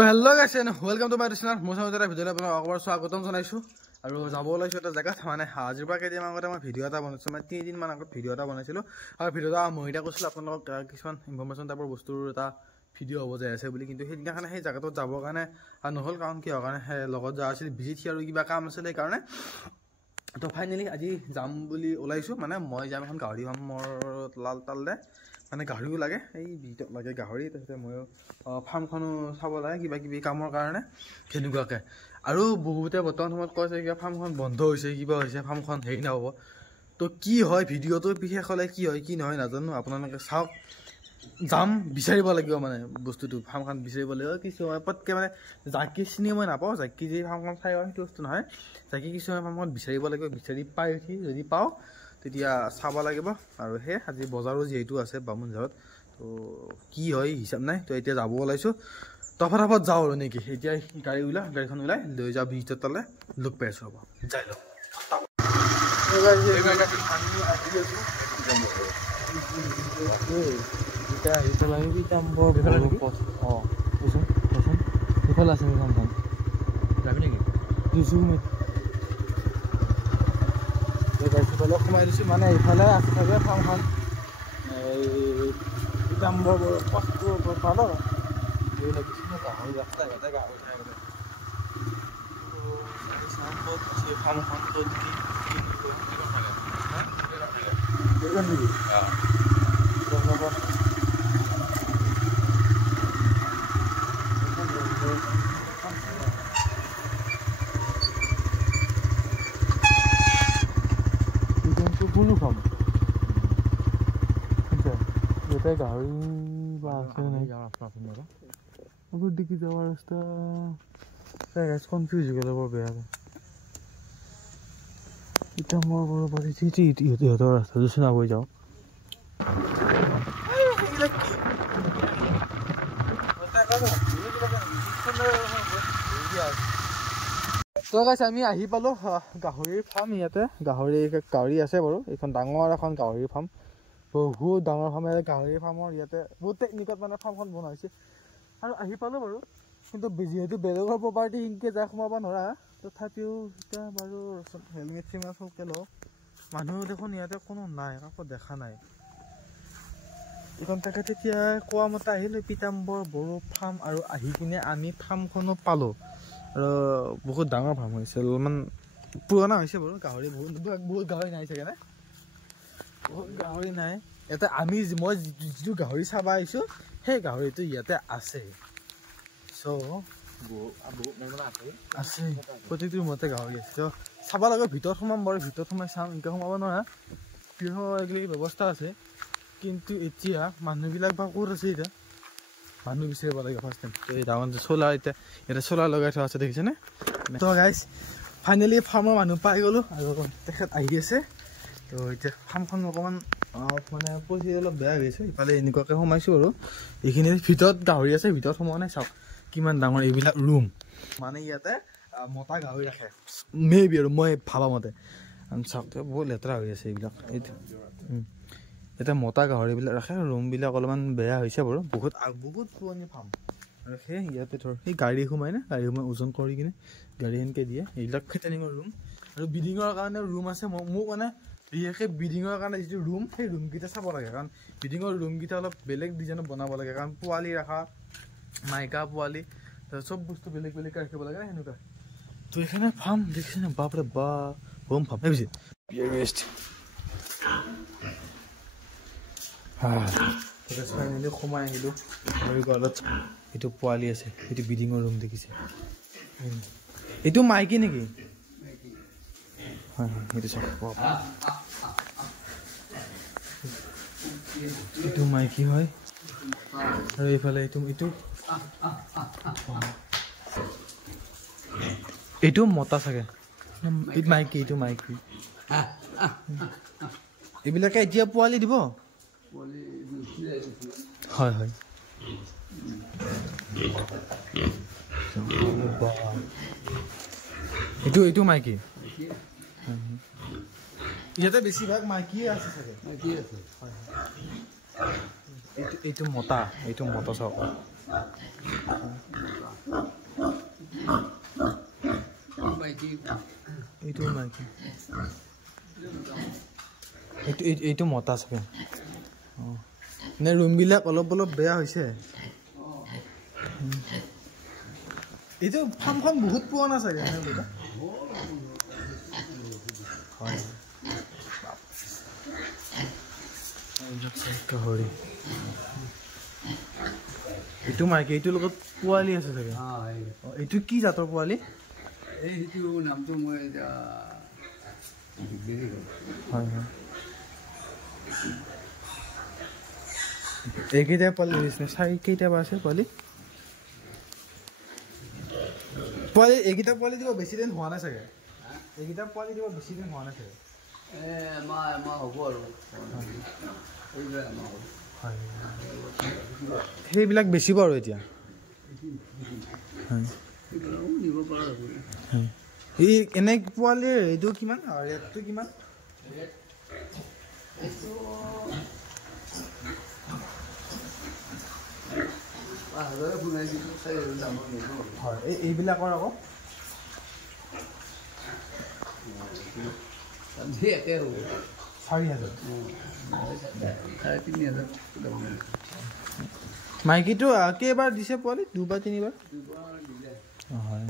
তো hello' guys welcome to my channel মোৰ চামতে এটা ভিডিঅ'লৈ আপোনাক আকবাৰ স্বাগতম জনাইছোঁ আৰু যাব ওলাইছোঁ এটা জেগাত মানে আজিৰ পৰা কেইদিনমান আগতে মই ভিডিঅ' এটা বনাইছোঁ মানে 3 দিনমান আগত ভিডিঅ' এটা বনাইছিলোঁ আৰু ভিডিঅ'টা মই এতিয়া কৈছিলোঁ আপোনালোকক কিছুমান ইনফৰমেশ্যন টাইপৰ বস্তুৰ এটা ভিডিঅ' হ'ব যায় আছে বুলি কিন্তু সেইদিনাখনে সেই জেগাটোত যাবৰ কাৰণে নহ'ল কাৰণ কিয় কাৰণে লগত যোৱা আছিল ভিজিট আৰু কিবা কাম আছিল সেইকাৰণে তো ফাইনেলি আজি যাম বুলি ওলাইছোঁ মানে মই যাম এখন গাহৰি ফাৰ্মৰ তালতে মানে গাহৰিও লাগে এই ভিতৰত লাগে গাহৰি তাৰপিছতে ময়ো ফাৰ্মখনো চাব লাগে কিবা কিবি কামৰ কাৰণে সেনেকুৱাকৈ আৰু বহুতে বৰ্তমান সময়ত কৈছে কিবা ফাৰ্মখন বন্ধ হৈছে কিবা হৈছে ফাৰ্মখন হেৰি নহ'ব তো কি হয় ভিডিঅ'টো বিশেষ হ'লে কি হয় কি নহয় নাজানো আপোনালোকে চাওক যাম বিচাৰিব লাগিব মানে বস্তুটো ফাৰ্মখন বিচাৰিব লাগিব কিছুমান পটকৈ মানে জাকি চিনি মই নাপাওঁ জাকি যি ফাৰ্মখন চাই সেইটো বস্তু নহয় জাকি কিছুমান ফাৰ্মখন বিচাৰিব লাগিব বিচাৰি পাই উঠি যদি পাওঁ তেতিয়া চাব লাগিব আৰু সেই আজি বজাৰো যিহেতু আছে বামুণঝাৰত তো কি হয় হিচাপ নাই তো এতিয়া যাব ওলাইছোঁ তফাতফাত যাওঁ আৰু নেকি এতিয়া গাড়ীখন ওলাই লৈ যাওঁ ভিজিটৰ তালৈ লগ পাই আছোঁ হ'ব যাই লওক ইফালে আছে ফাৰ্মখন যাবি নেকি সোমাই দিছোঁ মানে ইফালে আছে চাগে ফাৰ্মখন এই পিতাম্বৰ কষ্ট পালোঁ গাহৰি ৰাস্তা ঘাটে গাহৰি ফাৰ্মখন গুলো খাম এটা গাহৰি বা আছে নাই আগত দেখি যাওয়াৰ ৰাস্তা কনফিউজ হৈ গ'লে বৰ বেয়া এতিয়া মই বৰ পাৰি ইহঁতৰ ৰাস্তাটো চিনাব যাওঁ তো গাইছ আমি আহি পালোঁ গাহৰিৰ ফাৰ্ম ইয়াতে গাহৰি আছে বাৰু এইখন ডাঙৰ এখন গাহৰি ফাৰ্ম বহুত ডাঙৰ ফাৰ্ম গাহৰি ফাৰ্মৰ ইয়াতে বহুত টেকনিকত মানে ফাৰ্মখন বনোৱা হৈছে আৰু আহি পালোঁ বাৰু কিন্তু যিহেতু বেলেগৰ প্ৰপাৰ্টি সেনেকৈ যাই সোমাব নোৱাৰা তথাপিও এতিয়া বাৰু হেলমেট চেলমেট চবকে লওঁ মানুহ দেখোন ইয়াতে কোনো নাই কাকো দেখা নাই এইখন তাকে তেতিয়া কোৱা মতে আহিলোঁ পিতাম্বৰ বড়ো ফাৰ্ম আৰু আহি কিনে আমি ফাৰ্মখনো পালোঁ আৰু বহুত ডাঙৰ ফাৰ্ম হৈছে অলপমান পুৰণা হৈছে বাৰু গাহৰি বহুত গাহৰি নাই চাগে বহুত গাহৰি নাই ইয়াতে মই যিটো গাহৰি চাব আহিছোঁ সেই গাহৰিটো ইয়াতে আছে আছে প্ৰত্যেকটো ৰুমতে গাহৰি আছে ত' চাব লাগে ভিতৰত সোমাম বাৰু ভিতৰত সোমাই চাম এনেকৈ সোমাব নোৱাৰা এইগিলি ব্যৱস্থা আছে কিন্তু এতিয়া মানুহবিলাক বা ক'ত আছে এতিয়া মানুহ বিচাৰিব লাগে ফাৰ্ষ্ট টাইম তো এই ডাঙৰ চ'লাৰ এতিয়া চ'লাৰ লগাই থোৱা আছে দেখিছেনে তো গাইজ ফাইনেলি ফাৰ্মৰ মানুহ পাই গ'লোঁ আৰু তেখেত আহি আছে তো এতিয়া ফাৰ্মখন অকণমান মানে পৰিস্থিতি অলপ বেয়া হৈ আছে ইফালে এনেকুৱাকৈ সোমাইছোঁ আৰু এইখিনি ভিতৰত গাহৰি আছে ভিতৰত সোমোৱা নাই চাওক কিমান ডাঙৰ এইবিলাক ৰুম মানে ইয়াতে মতা গাহৰি ৰাখে মেবি আৰু মই ভাবা মতে চাওক বহুত লেতেৰা হৈ আছে এইবিলাক এতিয়া মতা গাহৰিবিলাক ৰাখে ৰুমবিলাক অলপমান বেয়া হৈছে বাৰু বহুত পুৰণি ফাৰ্ম আৰু সেই ইয়াতে ধৰ সেই গাড়ী সোমাই ওজন কৰি কিনে গাড়ী সেনেকৈ দিয়ে এইবিলাক ফেটেনিঙৰ ৰুম আৰু ব্ৰিডিঙৰ কাৰণে ৰুম আছে মোক মানে বিশেষকৈ ব্ৰিডিঙৰ কাৰণে যিটো ৰুম সেই ৰুমকেইটা চাব লাগে কাৰণ ব্ৰিডিঙৰ ৰুমকেইটা অলপ বেলেগ ডিজাইনত বনাব লাগে কাৰণ পোৱালি ৰখা মাইকা পোৱালি চব বস্তু বেলেগ বেলেগকৈ ৰাখিব লাগে সেনেকুৱা তো এইখানে ফাৰ্ম দেখিছেনে বাপৰে বা হোম ফাৰ্ম ভাবিছে ফাইনেলি সোমাই আহিলোঁ গাহৰি গঁৰালত এইটো পোৱালি আছে এইটো ব্ৰিডিঙৰ ৰুম দেখিছে এইটো মাইকী নেকি হয় সেইটো চাওক এইটো মাইকী হয় আৰু এইফালে এইটো মতা চাগে এইটো মাইকী এইবিলাকে এতিয়া পোৱালি দিব হয় এইটো মাইকী ইয়াতে বেছিভাগ মাইকীয়ে আছে চাগে এইটো মতা চাওক এইটো মাইকী এইটো মতা চাগে নে ৰুমবিলাক অলপ অলপ বেয়া হৈছে এইটো ফাৰ্মখন বহুত পুৰণা চাগে নে বেটা হয় গাহৰি এইটো মাইকী এইটোৰ লগত পোৱালি আছে চাগে এইটো কি জাতৰ পোৱালি এইটো নামটো মই হয় হয় এইকেইটা পোৱালি দিছে চাৰিকেইটা বা আছে পোৱালি পোৱালি এইকেইটা পোৱালি দিব বেছি দিন হোৱা নাই চাগে এইকেইটা পোৱালি দিব বেছি দিন হোৱা নাই চাগে এমাহ হ'ব আৰু সেইবিলাক বেচিব আৰু এতিয়া এই এনে পোৱালিৰ এইটো কিমান ৰেটটো কিমান হয় এইবিলাকৰ আকৌ 4,000 মাইকীটো কেইবাৰ দিছে পোৱালি দুবাৰ তিনিবাৰ হয়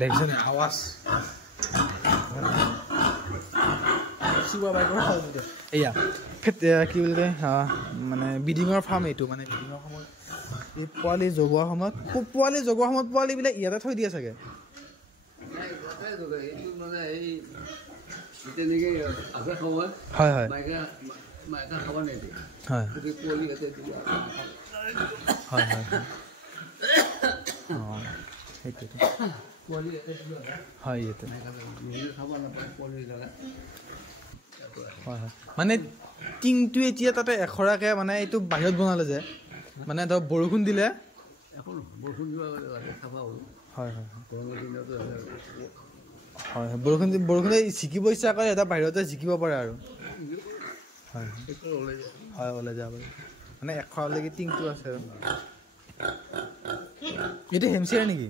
দেখছেনে আৱাজ এয়া কি বুলি কয় মানে ব্ৰিডিঙৰ ফাৰ্ম এইটো মানে ব্ৰিডিঙৰ সময়ত এই পোৱালি জগোৱাৰ সময়ত পোৱালিবিলাক ইয়াতে থৈ দিয়ে চাগে হয় হয় হয় হয় হয় অঁ সেইটোৱে হয় ইয়াতে হয় হয় মানে টিংটো এতিয়া তাতে এখৰাকে মানে এইটো বাহিৰত বনালে যে মানে ধৰক বৰষুণ দিলে হয় হয় হয় বৰষুণে জিকিব ইচ্ছা কৰে এটা বাহিৰতে জিকিব পাৰে আৰু হয় হয় ওলাই যাব পাৰে মানে এখৰালৈকে টিংটো আছে আৰু এইটো হেমচিয়াৰ নেকি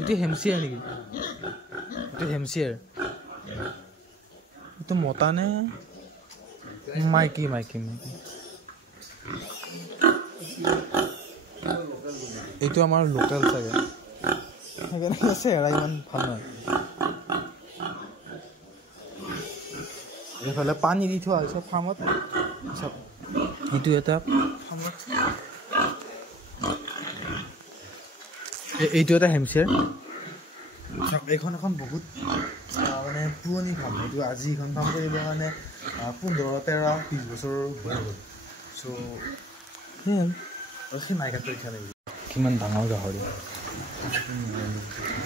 এইটো হেমচিয়াৰ এইটো মতা নে মাইকী এইটো আমাৰ লোকেল চাগে সেইকাৰণে চেহেৰা ইমান ভাল নহয় এইফালে পানী দি থোৱা হৈছে ফাৰ্মত এইটো এটা ফাৰ্মত এইটো এটা হেমচিয়াৰ এইখন এখন বহুত মানে পুৰণি ফাৰ্ম এইটো আজি এইখন ফাৰ্ম কৰিবৰ কাৰণে 15-20 বছৰ হৈ গ'ল চ' সেই মাইকাটো ইচ্ছা লাগিব কিমান ডাঙৰ গাহৰি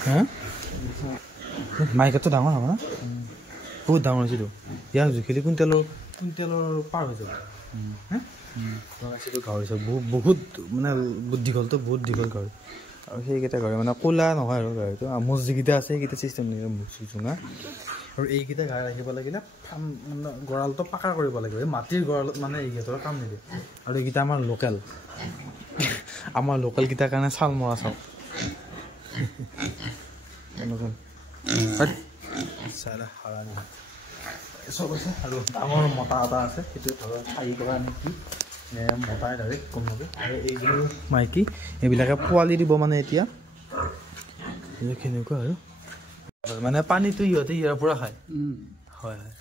হা মাইকাটো ডাঙৰ হ'ব না বহুত ডাঙৰ হৈছেতো ইয়াক জুখিলে কুইণ্টেলৰ পাৰ হৈ যাব গাহৰি চাব বহুত মানে বহুত দীঘল গাহৰি আৰু সেইকেইটা গাহৰি মানে ক'লা নহয় আৰু গাহৰিটো মোৰ যিকেইটা আছে সেইকেইটা চিষ্টেম নিয়ে মুখ চুঙা আৰু এইকেইটা গাহৰি ৰাখিব লাগিলে মানে গঁৰালটো পাকা কৰিব লাগিব এই মাটিৰ গঁৰালত মানে এইকেইটাৰ কাম নিদিয়ে আৰু এইকেইটা আমাৰ লোকেলকেইটাৰ কাৰণে চাল মৰা চাওক চব আছে আৰু ডাঙৰ মতা এটা আছে সেইটো ধৰক 4 টকা নেকি মতাই ডাইৰেক্ট কম হবে আৰু এইবোৰ মাইকী এইবিলাকে পোৱালি দিব মানে এতিয়া কেনেকুৱা আৰু মানে পানীটো ইহঁতে ইয়াৰ পৰা খায় হয় হয়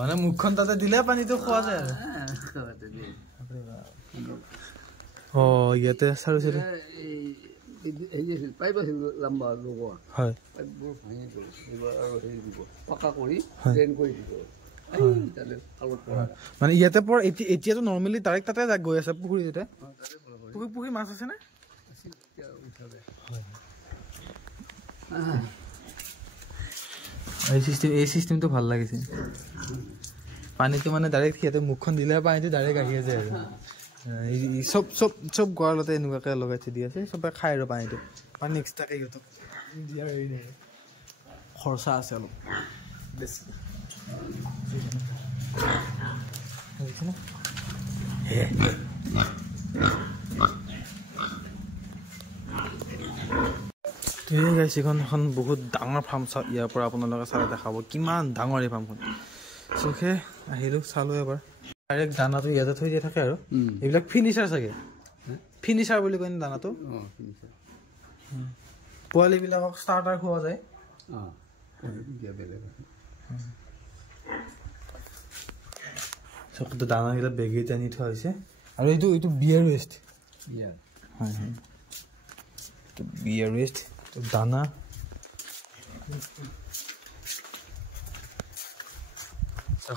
মানে মুখখন তাতে দিলে পানীটো খোৱা যায় আৰু অঁ ইয়াতে চাৰি চাৰি হয় মানে ইয়াতে পৰা এতিয়াতো নৰ্মেলি ডাইৰেক্ট তাতে গৈ আছে পুখুৰীতে পুখুৰী মাছ আছে নে এই চিষ্টেমটো ভাল লাগিছে পানীটো মানে ডাইৰেক্ট সিহঁতে মুখখন দিলে পানীটো ডাইৰেক্ট আহি আছে আৰু চব গঁৰালতে এনেকুৱাকৈ লগাই থৈ দি আছে চবে খাই আৰু পানী এক্সট্ৰাকৈ সিহঁতক দিয়াৰ হেৰি নাই খৰচা আছে অলপ বেছি এইখন এখন বহুত ডাঙৰ ফাৰ্ম ইয়াৰ পৰা আপোনালোকে চালে দেখাব কিমান ডাঙৰ এই ফাৰ্মখন চোখে আহিলোঁ চালোঁ এবাৰ ডাইৰেক্ট দানাটো ইয়াতে থৈ দিয়া থাকে আৰু এইবিলাক ফিনিচাৰ চাগে ফিনিচাৰ বুলি কয় দানাটো পোৱালিবিলাকক ষ্টাৰ্টাৰ খোৱা যায় চবটো দানাবিলাক বেগেত আনি থোৱা হৈছে আৰু এইটো বিয়াৰ ৱেষ্ট হয় হয় এইটো বিয়াৰ ৱেষ্ট দানা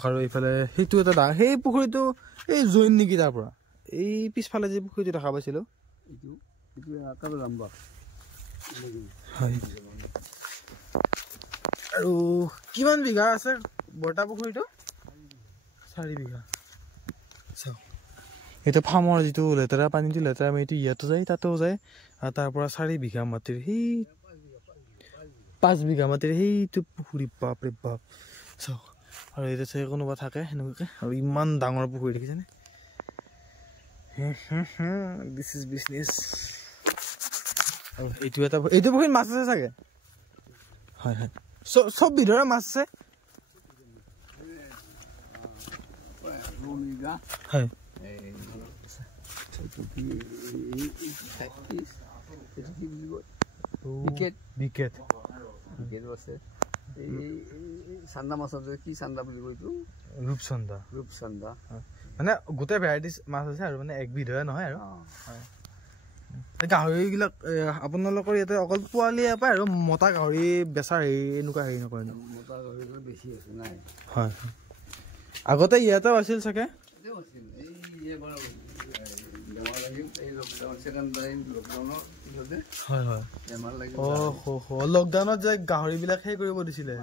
আৰু এইফালে সেইটো এটা ডাঙৰ সেই পুখুৰীটো এই জৈন নেকি তাৰ পৰা এই পিছফালে যে পুখুৰীটো দেখা পাইছিলোঁ হয় আৰু কিমান বিঘা আছে বৰ্তা পুখুৰীটো 4 বিঘা চাওক এইটো ফাৰ্মৰ যিটো লেতেৰা পানীটো লেতেৰা পানীটো ইয়াতো যায় তাতেও যায় আৰু তাৰ পৰা 4 বিঘা মাটিৰ সেই 5 বিঘা মাটিৰ সেইটো পুখুৰী বাপৰে বাপ চাওক আৰু এইটো চাগে কোনোবা থাকে সেনেকুৱাকৈ আৰু ইমান ডাঙৰ পুখুৰী দেখিছেনে দিছ ইজ বিজনেছ আৰু এইটো পুখুৰীত মাছ আছে চাগে হয় হয় চব বিধৰে মাছ আছে হয় বিকেট চান্দা মাছ আছে কি চান্দা বুলি কয় এইটো ৰূপচান্দা মানে গোটেই ভেৰাইটিজ মাছ আছে আৰু মানে একবিধৰে নহয় আৰু গাহৰিবিলাক আপোনালোকৰ ইয়াতে অকল পোৱালিয়ে পায় আৰু মতা গাহৰি বেচাৰ এনেকুৱা হেৰি নকৰে মতা গাহৰি বেছি আছে নাই হয় আগতে ইয়াতে আছিল চাগে লকডাউনত যে গাহৰিবিলাক সেই কৰিব দিছিলে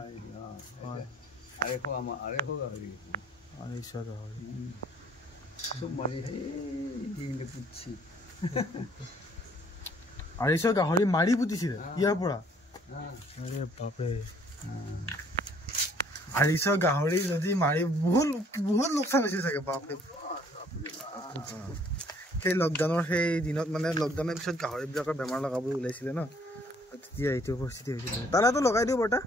গাহৰি মাৰি পুতিছিলে ইয়াৰ পৰা গাহৰি যদি মাৰি বহুত লোকচান হৈছিল চাগে বাপৰে সেই লকডাউনৰ সেই দিনত মানে লকডাউনৰ পিছত গাহৰিবিলাকৰ বেমাৰ লগাবলৈ ওলাইছিলে ন তেতিয়া এইটো পৰিস্থিতি হৈছিলে তালাটো লগাই দিওঁ বৰ্তা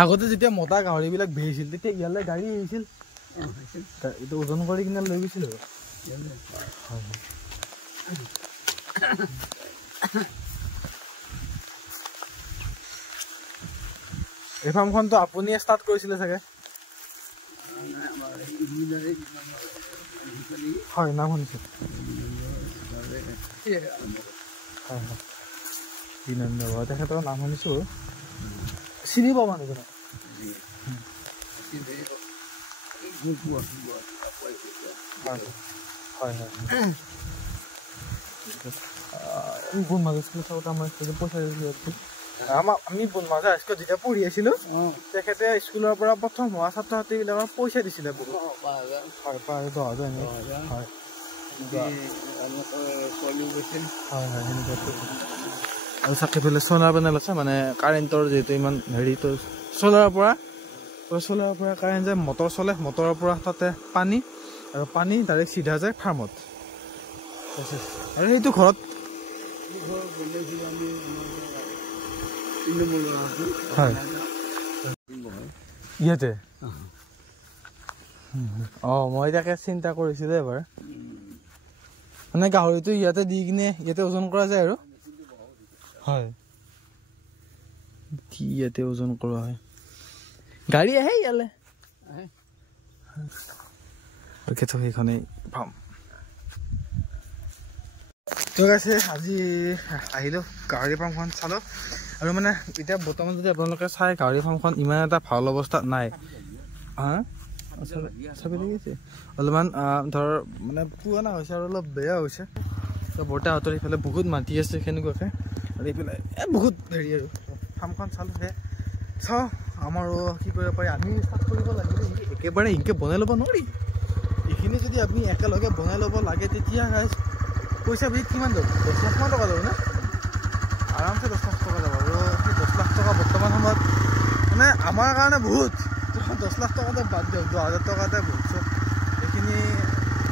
আগতে যেতিয়া মতা গাহৰিবিলাক বেৰিছিল তেতিয়া ইয়ালৈ গাড়ী আহিছিল এইটো ওজন কৰি কিনে লৈ গৈছিল এই ফাৰ্মখনটো আপুনিয়ে ষ্টাৰ্ট কৰিছিলে চাগে হয় নাম শুনিছোঁ হয় হয় বিনন্দ বৰা তেখেতৰ নাম শুনিছোঁ চিনি পাব মানুহজনক হয় হয় বুনমাজ স্কুলত থাকোঁতে আমাৰ পইচা আমি বুনমাজ হাইস্কুলত যেতিয়া পঢ়ি আছিলোঁ তেখেতে স্কুলৰ পৰা প্ৰথম হোৱা ছাত্ৰ ছাত্ৰীবিলাকক পইচা দিছিলে বহুত হয় প্ৰায় 10,000 হয় আৰু চাৰিওফালে চ'লাৰ পেনেল আছে মানে কাৰেণ্টৰ যিহেতু ইমান হেৰিটো চ'লাৰৰ পৰা কাৰেণ্ট যায় মটৰ চলে মটৰৰ পৰা তাতে পানী আৰু পানী ডাইৰেক্ট চিধা যায় ফাৰ্মত আৰু সেইটো ঘৰত হয় ইয়াতে মই তাকে চিন্তা কৰিছিলোঁ এবাৰ মানে গাহৰিটো ইয়াতে দি কিনে ইয়াতে ওজন কৰা যায় আৰু হয় কি ইয়াতে ওজন কৰা হয় গাড়ী আহে ইয়ালে সেইখনেই পাম ঠিক আছে আজি আহিলোঁ গাহৰি ফাৰ্মখন চালোঁ আৰু মানে এতিয়া বৰ্তমান যদি আপোনালোকে চাই গাহৰি ফাৰ্মখন ইমান এটা ভাল অৱস্থাত নাই চাবি লাগিছে অলপমান ধৰ মানে পুৰণা হৈছে আৰু অলপ বেয়া হৈছে বৰ্তাহঁতৰ এইফালে বহুত মাটি আছে সেনেকুৱাকৈ আৰু এইফালে বহুত হেৰি আৰু ফাৰ্মখন চালোঁ চাওঁ আমাৰো কি কৰিব পাৰি আমি ষ্টাৰ্ট কৰিব লাগিব একেবাৰে এনেকৈ বনাই ল'ব নোৱাৰি এইখিনি যদি আপুনি একেলগে বনাই ল'ব লাগে তেতিয়া পইচা বিধ কিমান যাব 10 লাখমান টকা যাব নে আৰামছে 10 লাখ টকা যাব আৰু সেই 10 লাখ টকা বৰ্তমান সময়ত মানে আমাৰ আমাৰ কাৰণে বহুত 10 লাখ টকাতে বাদ দিয়ক 10,000 টকাতে বহুত চব এইখিনি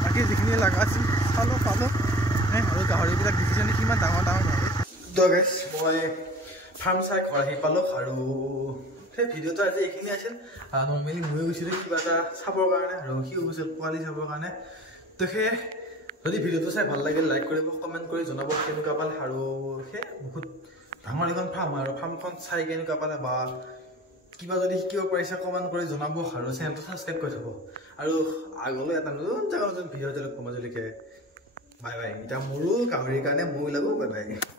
বাকী যিখিনি লগা আছিল চালোঁ পালোঁ আৰু গাহৰিবিলাক দেখিছেনে কিমান ডাঙৰ ডাঙৰ গাহৰি তো গাইজ মই ফাৰ্ম চাই ঘৰ আহি পালোঁ আৰু সেই ভিডিঅ'টো আজি এইখিনি আছিল নৰ্মেলি ময়ো গৈছিলোঁ কিবা এটা চাবৰ কাৰণে আৰু সিও গৈছিল পোৱালি চাবৰ কাৰণে তো সেই যদি ভিডিঅ'টো চাই ভাল লাগিল লাইক কৰিব কমেণ্ট কৰি জনাব কেনেকুৱা পালে আৰু সেই বহুত ডাঙৰ এখন ফাৰ্ম আৰু ফাৰ্মখন চাই কেনেকুৱা পালে বা কিবা যদি শিকিব পাৰিছে কমেণ্ট কৰি জনাব আৰু চেনেলটো ছাবস্ক্ৰাইব কৰি থ'ব আৰু আগলৈ এটা নতুন জেগাৰ নতুন ভিডিঅ' লগ পাম আজিলৈকে বাই বাই এতিয়া মোৰো গাহৰিৰ কাৰণে ময়ো লাগো বাই বাই